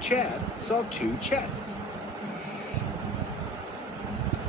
Chad saw 2 chests.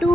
2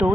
2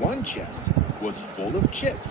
One chest was full of chips.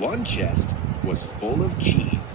One chest was full of cheese.